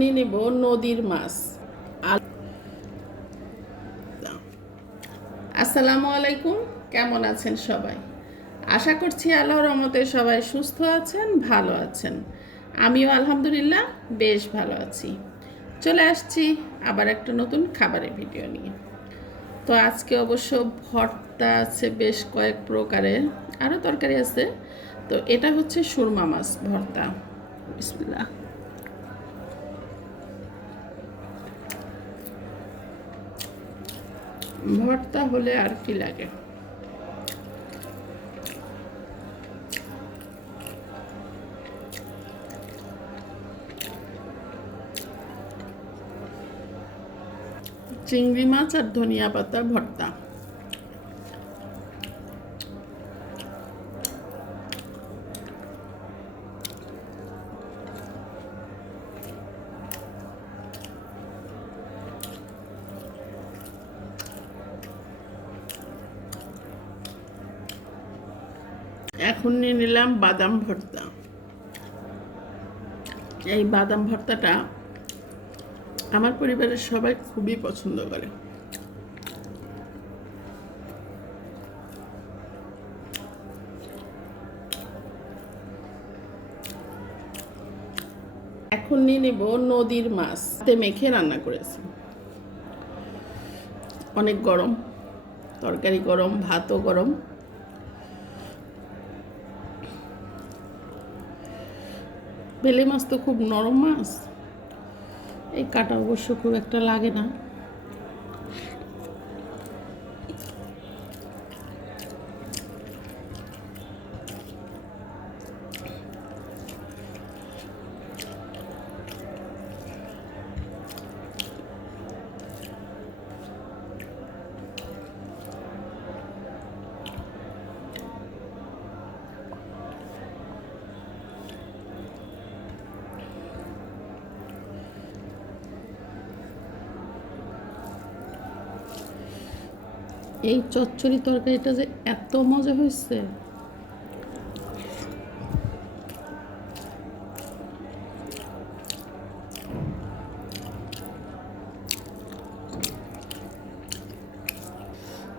নেব নদীর মাছ। আসসালামু আলাইকুম, কেমন আছেন সবাই? আশা করছি আল্লাহর রহমতে সবাই সুস্থ আছেন, ভালো আছেন। আমিও আলহামদুলিল্লাহ বেশ ভালো আছি। চলে আসছি আবার একটা নতুন খাবারের ভিডিও নিয়ে। তো আজকে অবশ্য ভর্তা আছে বেশ কয়েক প্রকারের, আরও তরকারি আছে। তো এটা হচ্ছে সুরমা মাছ ভর্তা। বিসমিল্লাহ। ভর্তা হলে আর কি লাগে? চিংড়ি মাছ আর ধনিয়া পাতা ভর্তা। এখন নিয়ে নিলাম বাদাম ভর্তা। এই বাদাম ভর্তাটা আমার পরিবারের সবাই খুবই পছন্দ করে। এখন নিয়ে নেব নদীর মাছ। হাতে মেখে রান্না করেছি। অনেক গরম, তরকারি গরম, ভাতও গরম। বেলে মাছ তো খুব নরম মাছ। এই কাটা অবশ্য খুব একটা লাগে না। এই চচ্চড়ি তরকারিটা যে এত মজা হয়েছে।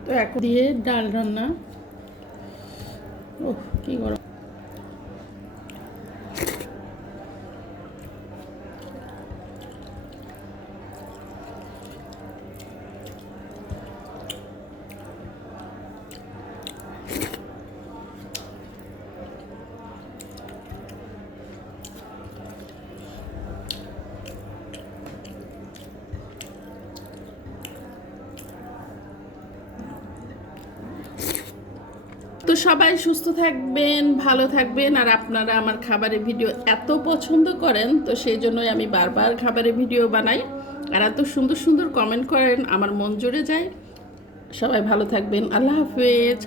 তো এখন দিয়ে ডাল রান্না। ও কি গরম। তো সবাই সুস্থ থাকবেন, ভালো থাকবেন। আর আপনারা আমার খাবারের ভিডিও এত পছন্দ করেন, তো সেই জন্যই আমি বারবার খাবারের ভিডিও বানাই। আর এত সুন্দর সুন্দর কমেন্ট করেন, আমার মন জুড়ে যায়। সবাই ভালো থাকবেন। আল্লাহ হাফেজ।